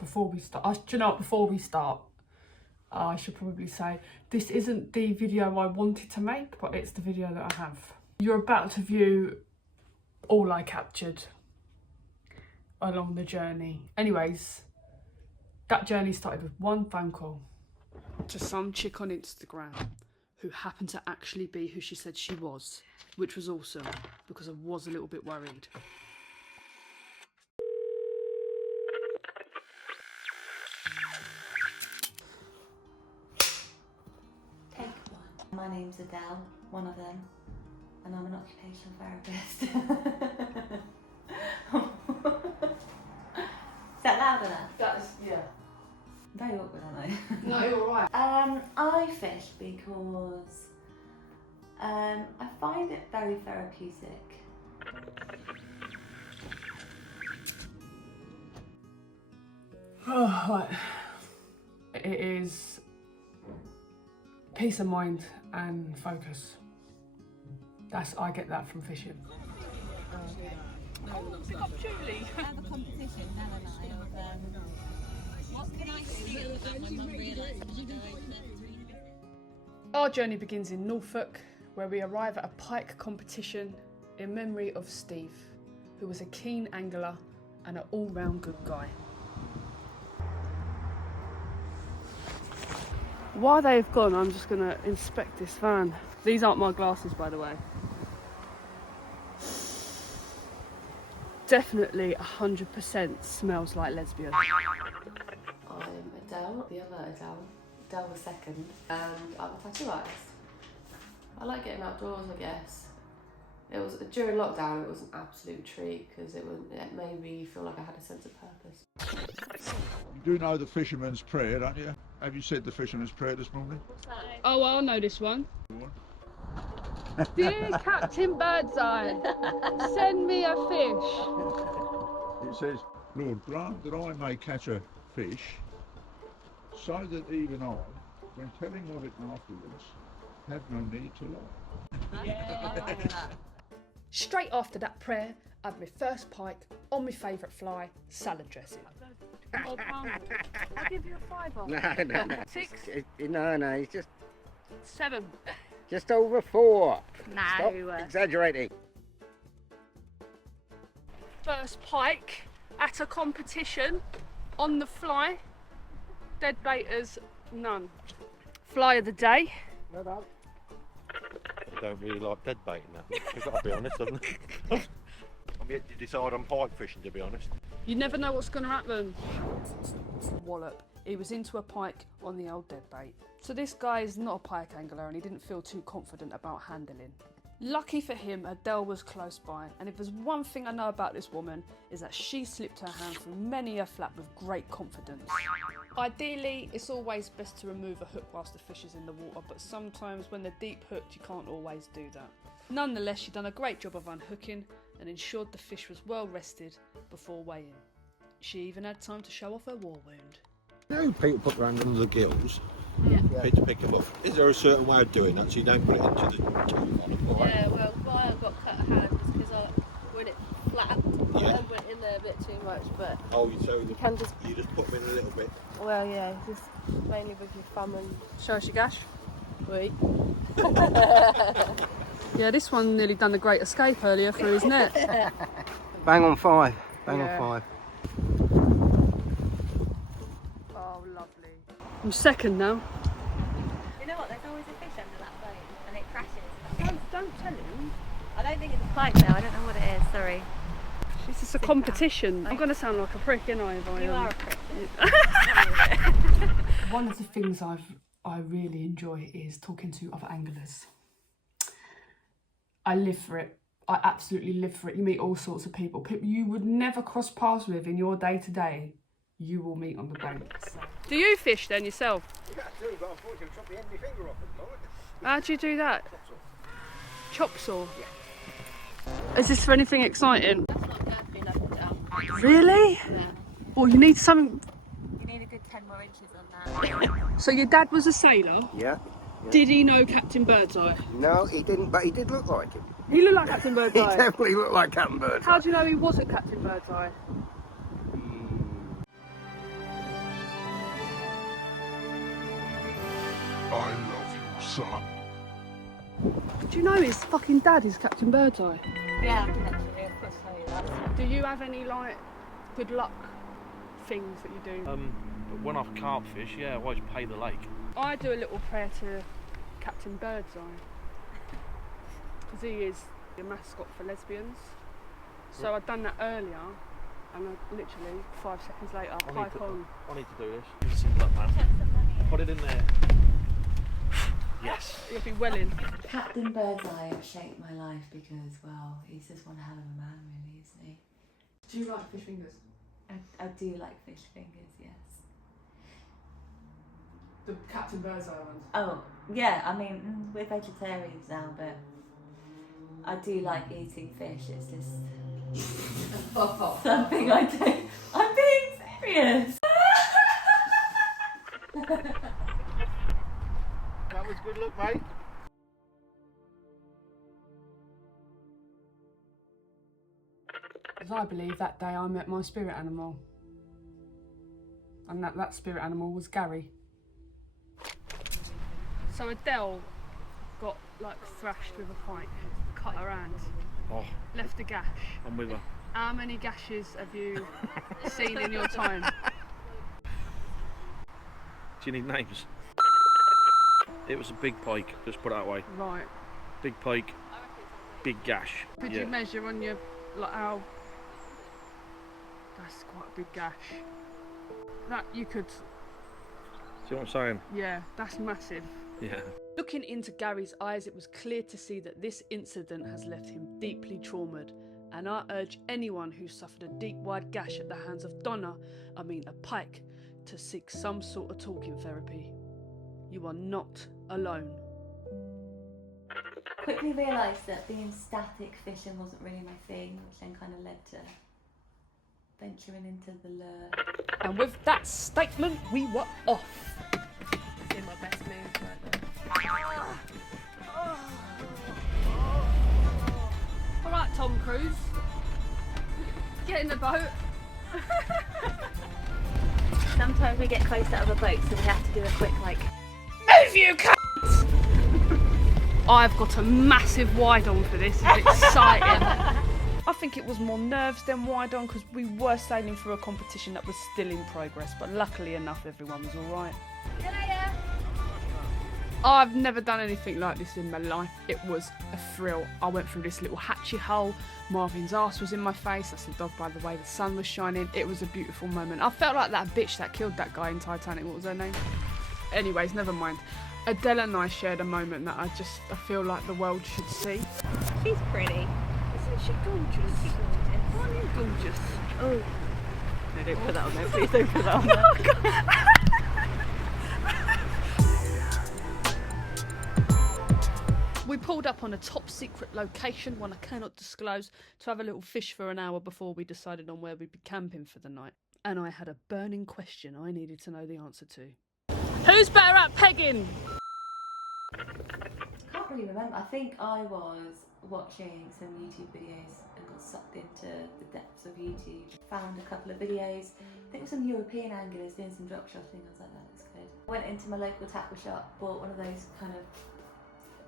Before we start, do you know what, before we start, I should probably say, this isn't the video I wanted to make, but it's the video that I have. You're about to view all I captured along the journey. Anyways, that journey started with one phone call to some chick on Instagram who happened to actually be who she said she was, which was awesome because I was a little bit worried. Take one. My name's Adele, one of them, and I'm an occupational therapist. Is that loud enough? That's, yeah. Very awkward, aren't I? No, you're alright. I fish because I find it very therapeutic. Oh, right. It is peace of mind and focus. I get that from fishing. Oh, pick up Julie. Have a competition, Nell and I, of what can I steal that my mum realised was going. Our journey begins in Norfolk, where we arrive at a pike competition in memory of Steve, who was a keen angler and an all-round good guy. While they've gone, I'm just going to inspect this van. These aren't my glasses, by the way. Definitely 100% smells like lesbian. I'm Adele, the other Adele. Adele was second, and I'm a tattoo artist. I like getting outdoors, I guess. It was during lockdown. It was an absolute treat because it made me feel like I had a sense of purpose. You do know the fisherman's prayer, don't you? Have you said the fisherman's prayer this morning? Oh, I know this one. Dear Captain Birdseye, send me a fish. It says, Lord, grant that I may catch a fish, so that even I, when telling of it afterwards, have no need to lie. Yeah, I like that. Straight after that prayer, I had my first pike on my favourite fly, salad dressing. I'll give you a fiver. No. 6, No, it's just 7. just over 4. No. Stop exaggerating. First pike at a competition on the fly. Dead baiters, none. Fly of the day. No. I don't really like dead baiting that. I've got to be honest, haven't I? I'm yet to decide on pike fishing, to be honest. You never know what's going to happen. Wallop. He was into a pike on the old dead bait. So this guy is not a pike angler and he didn't feel too confident about handling. Lucky for him, Adele was close by, and if there's one thing I know about this woman is that she slipped her hand through many a flap with great confidence. Ideally, it's always best to remove a hook whilst the fish is in the water, but sometimes when they're deep hooked you can't always do that. Nonetheless, she done a great job of unhooking and ensured the fish was well rested before weighing. She even had time to show off her war wound. No, people put their hand under the gills. Yeah. To pick them up. Is there a certain way of doing that so you don't put it into the tube on a pike? Yeah, well, why I got cut a hand was because when it flapped, I went in there a bit too much, but You can just, you just put them in a little bit. well, yeah, just mainly with your thumb and Show us your gash. wait. Yeah, this one nearly done the great escape earlier through his net. Bang on 5. Yeah. on 5. Oh, lovely. I'm second now. You know what, there's always a fish under that boat and it crashes. Don't tell him. I don't think it's a pike now, I don't know what it is, sorry. This is a competition. I'm going to sound like a prick, ain't I? You are a prick. One of the things I really enjoy is talking to other anglers. I live for it. I absolutely live for it. You meet all sorts of people. People you would never cross paths with in your day-to-day, you will meet on the boat. Do you fish then yourself? Yeah, I do, but unfortunately I chopped the end of my finger off at the moment. How do you do that? Chop saw? Yeah. Is this for anything exciting? That's not carefully enough to down. Really? Yeah. Well, you need something... You need a good 10 more inches on that. So your dad was a sailor? Yeah. Did he know Captain Birdseye? No, he didn't, but he did look like him. He looked like Captain He Birdseye. definitely looked like Captain Birdseye. How do you know he wasn't Captain Birdseye? son. Do you know his fucking dad is Captain Birdseye? Yeah, I can actually, I've got to tell you that. Do you have any, like, good luck things that you do? But when I've carp fish, yeah, I always pay the lake. I do a little prayer to Captain Birdseye. Because he is the mascot for lesbians. So I'd done that earlier, and I literally 5 seconds later, pike on. I need to do this. Give me some luck, man. Put it in there. Yes. You'll be well in. Captain Birdseye shaped my life because, well, he's just one hell of a man, really, isn't he? Do you like fish fingers? I do like fish fingers, yes. The Captain Birdseye ones? Oh, yeah, I mean, we're vegetarians now, but I do like eating fish. It's just something I do. I'm being serious. That was good luck, mate. As I believe that day I met my spirit animal. And that spirit animal was Gary. So Adele got like thrashed with a pike, cut her hand, Oh, left a gash. I'm with her. How many gashes have you seen in your time? Do you need names? It was a big pike, just put it that way. Right. Big pike, big gash. Could you measure on your, like how, that's quite a big gash. That you could, See what I'm saying? yeah, that's massive. Yeah. Looking into Gary's eyes, it was clear to see that this incident has left him deeply traumatized, and I urge anyone who suffered a deep, wide gash at the hands of a pike, to seek some sort of talking therapy. You are not alone. Quickly realised that being static fishing wasn't really my thing, which then kind of led to venturing into the lure. And with that statement, we were off. See my best move right there. All right, Tom Cruise, get in the boat. Sometimes we get close to other boats, so we have to do a quick, like, Move, you cunt! I've got a massive wide on for this. It's exciting. I think it was more nerves than wide on because we were sailing through a competition that was still in progress, but luckily enough, everyone was all right. I've never done anything like this in my life. It was a thrill. I went through this little hatchy hole. Marvin's ass was in my face. That's the dog, by the way. The sun was shining. It was a beautiful moment. I felt like that bitch that killed that guy in Titanic. What was her name? Anyways, never mind. Adele and I shared a moment that I feel like the world should see. She's pretty. Isn't she gorgeous? Aren't you gorgeous? Oh. No, don't put that on there, please don't put that on there. We pulled up on a top secret location, one I cannot disclose, to have a little fish for an hour before we decided on where we'd be camping for the night. And I had a burning question I needed to know the answer to. Who's better at pegging? can't really remember. I think I was watching some YouTube videos and got sucked into the depths of YouTube. Found a couple of videos. I think it was some European anglers doing some drop shotting. I was like, that looks good. Went into my local tackle shop, bought one of those kind of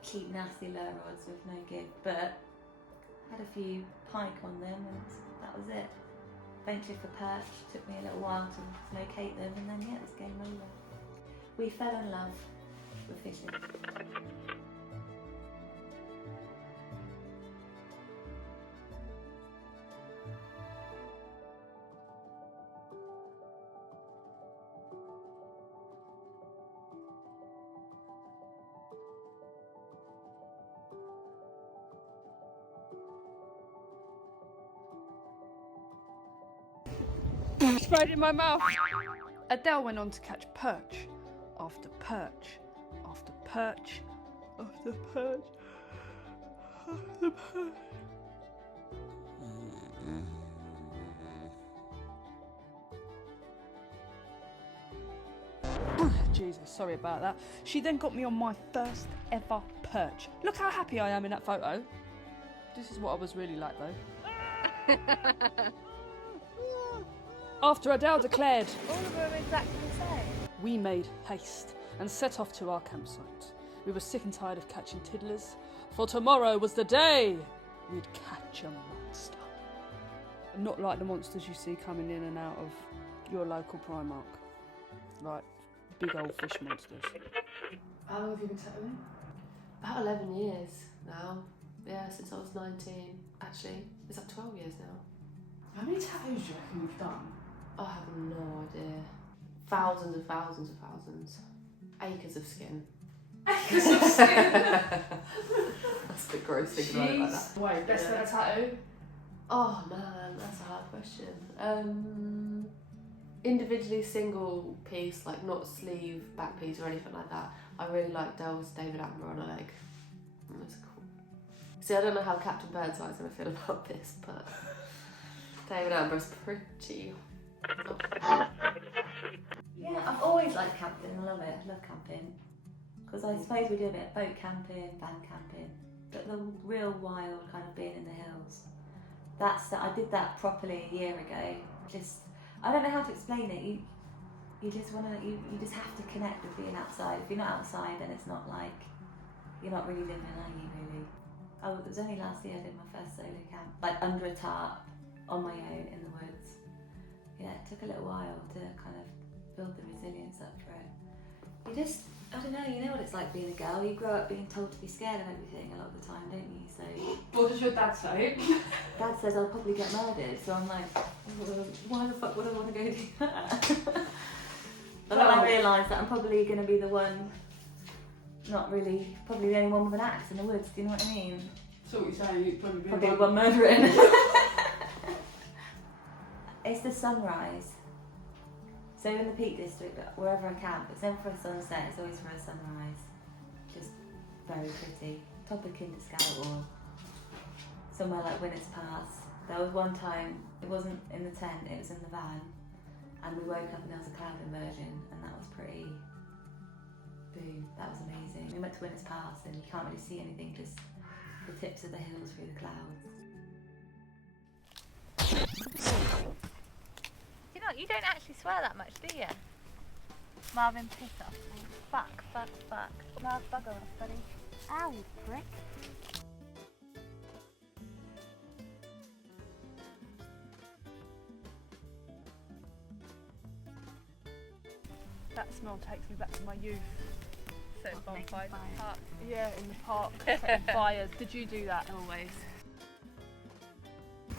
cheap, nasty lure rods with no give, but had a few pike on them, and that was it. Ventured for perch. Took me a little while to locate them, and then yeah, it was game over. We fell in love with fishing. Sprayed in my mouth. Adele went on to catch perch after perch after perch after perch after perch. Jesus, sorry about that. She then got me on my first ever perch. Look how happy I am in that photo. This is what I was really like though. After Adele declared, All of them are exactly the same. we made haste and set off to our campsite. We were sick and tired of catching tiddlers, for tomorrow was the day we'd catch a monster. Not like the monsters you see coming in and out of your local Primark. Like big old fish monsters. How long have you been tattooing? About 11 years now. Yeah, since I was 19. Actually, it's like 12 years now. How many tattoos do you reckon you've done? I have no idea. Thousands and thousands and thousands. Acres of skin. Acres of skin? That's a bit gross thinking about it like that. Wait, best ever tattoo? Oh man, that's a hard question. Individually single piece, like not sleeve, back piece or anything like that. I really like Dell's David Attenborough on a leg. That's cool. See, I don't know how Captain Birdside's gonna feel about this, but David Attenborough's pretty. Yeah, I've always liked camping. I love it. I love camping. Because I suppose we do a bit of boat camping, van camping, but the real wild kind of being in the hills. I did that properly a year ago. I don't know how to explain it. You just want to, you just have to connect with being outside. If you're not outside, then it's not like, you're not really living, are you really? Oh, it was only last year I did my first solo camp, like under a tarp, on my own in the woods. Yeah, it took a little while to kind of build the resilience up for it. You just, I don't know, you know what it's like being a girl. You grow up being told to be scared of everything a lot of the time, don't you? So what does your dad say? Dad says I'll probably get murdered, so I'm like, why the fuck would I want to go do that? But then I realised that I'm probably going to be the one, probably the only one with an axe in the woods, do you know what I mean? So what you're saying, you'd probably be Probably the one murdering. It's the sunrise. So in the Peak District, wherever I camp, it's never for a sunset, it's always for a sunrise. Just very pretty. Top of Kinder Scout or somewhere like Winners Pass. There was one time, it wasn't in the tent, it was in the van, and we woke up and there was a cloud inversion, and that was pretty, boom, that was amazing. We went to Winners Pass and you can't really see anything, just the tips of the hills through the clouds. You don't actually swear that much, do you? Marvin, piss off. Fuck. Marv, bugger off, buddy. Ow, you prick. That smell takes me back to my youth. Setting bonfires in the park. Fires. Yeah, in the park, setting fires. Did you do that? Always.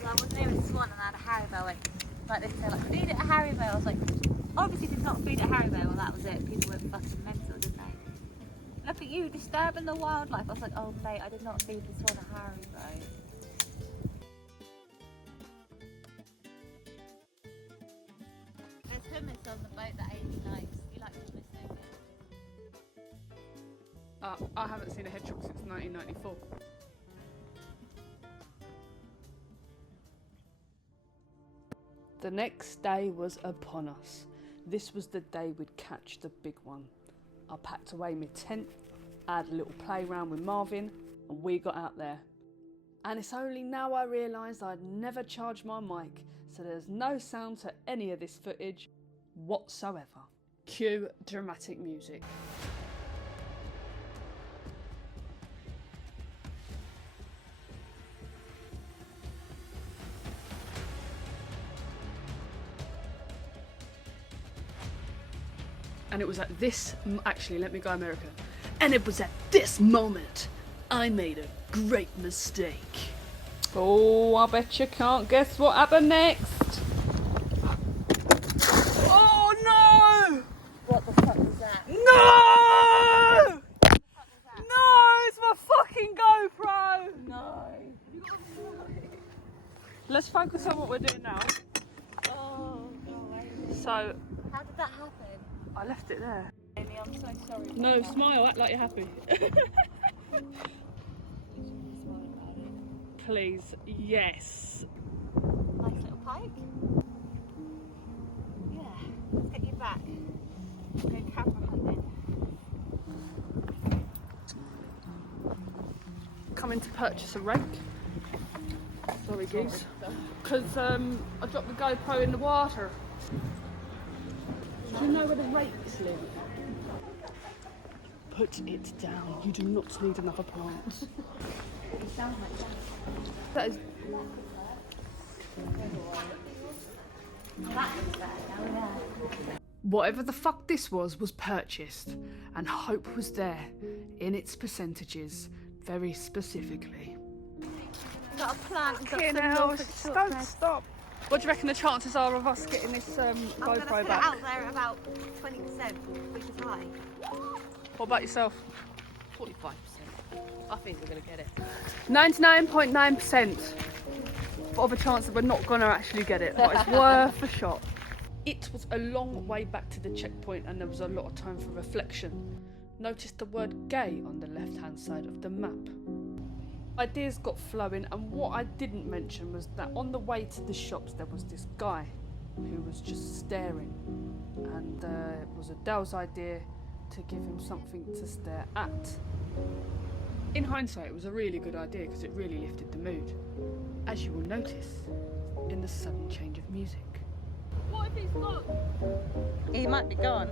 Well, I was near a swan and I had a Haribo and like they say, like, feed it a Haribo. I was like, obviously did not feed it a Haribo, well that was it. People were fucking mental, didn't they? Look at you, disturbing the wildlife. I was like, oh mate, I did not feed this one a Haribo. There's hummus on the boat that Amie likes. You like hummus, don't you? I haven't seen a hedgehog since 1994. The next day was upon us. This was the day we'd catch the big one. I packed away my tent, I had a little playground with Marvin, and we got out there. And it's only now I realised I'd never charged my mic, so there's no sound to any of this footage whatsoever. Cue dramatic music. And it was at this, actually, let me go American. And it was at this moment I made a great mistake. Oh, I bet you can't guess what happened next. Oh no! What the fuck was that? No! No, it's my fucking GoPro! No. Let's focus on what we're doing now. Oh, no way. So, How did that happen? I left it there. Amie, I'm so sorry. about No, that. smile, act like you're happy. Please, yes. Nice little pike. Yeah, let's get you back. Go camera hunting. Coming to purchase a rake. Sorry, geese. Because I dropped the GoPro in the water. Do you know where the rakes live? Put it down. You do not need another plant. That is. Whatever the fuck this was purchased, and hope was there, in its percentages, very specifically. Got a plant and got Fucking some hell, Norfolk don't shortbread. stop. What do you reckon the chances are of us getting this I'm going to GoPro put it back? out there at about 20%, which is high. What about yourself? 45%. I think we're going to get it. 99.9% of a chance that we're not going to actually get it, but it's worth a shot. It was a long way back to the checkpoint and there was a lot of time for reflection. Notice the word gay on the left hand side of the map. Ideas got flowing, and what I didn't mention was that on the way to the shops there was this guy who was just staring, and it was Adele's idea to give him something to stare at. In hindsight, it was a really good idea because it really lifted the mood, as you will notice in the sudden change of music. What if he's gone? He might be gone.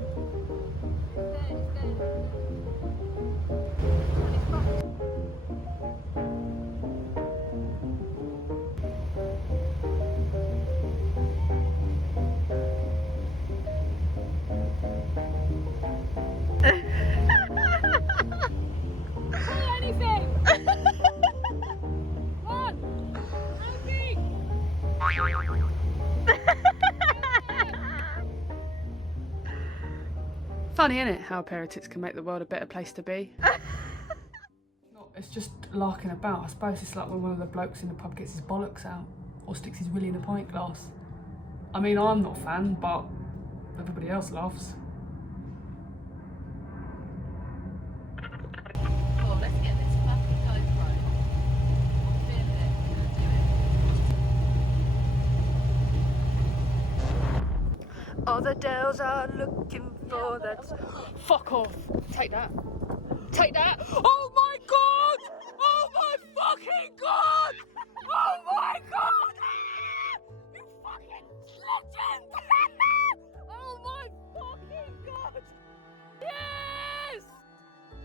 Anything! Run! Andy! Funny, isn't it, how a pair of tits can make the world a better place to be? It's just larking about. I suppose it's like when one of the blokes in the pub gets his bollocks out or sticks his willy in a pint glass. I mean, I'm not a fan, but everybody else laughs. Oh, let's get this fucking GoPro. I'm feeling it. We're gonna do it. All the girls are looking for that. Fuck off. Take that. Take that. Oh my god! Oh my fucking god! Oh my god! Ah! You fucking legend! Oh my fucking god! Yes!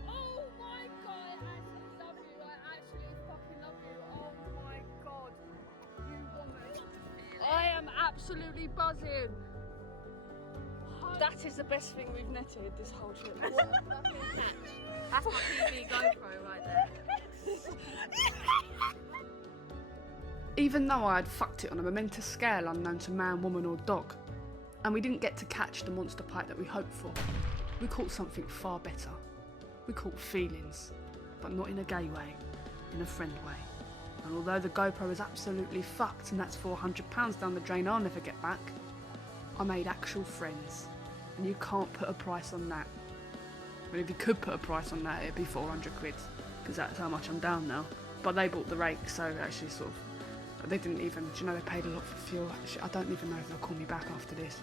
Oh my god, I actually love you. I actually fucking love you. Oh my god. You woman. I am absolutely buzzing. That is the best thing we've netted this whole trip. That's the TV GoPro right there. Even though I had fucked it on a momentous scale unknown to man, woman or dog, and we didn't get to catch the monster pike that we hoped for, we caught something far better. We caught feelings, but not in a gay way, in a friend way. And although the GoPro is absolutely fucked and that's £400 down the drain I'll never get back, I made actual friends. And you can't put a price on that. But if you could put a price on that, it'd be 400 quid, because that's how much I'm down now. But they bought the rake, so actually sort of, they didn't even, do you know, they paid a lot for fuel. I don't even know if they'll call me back after this.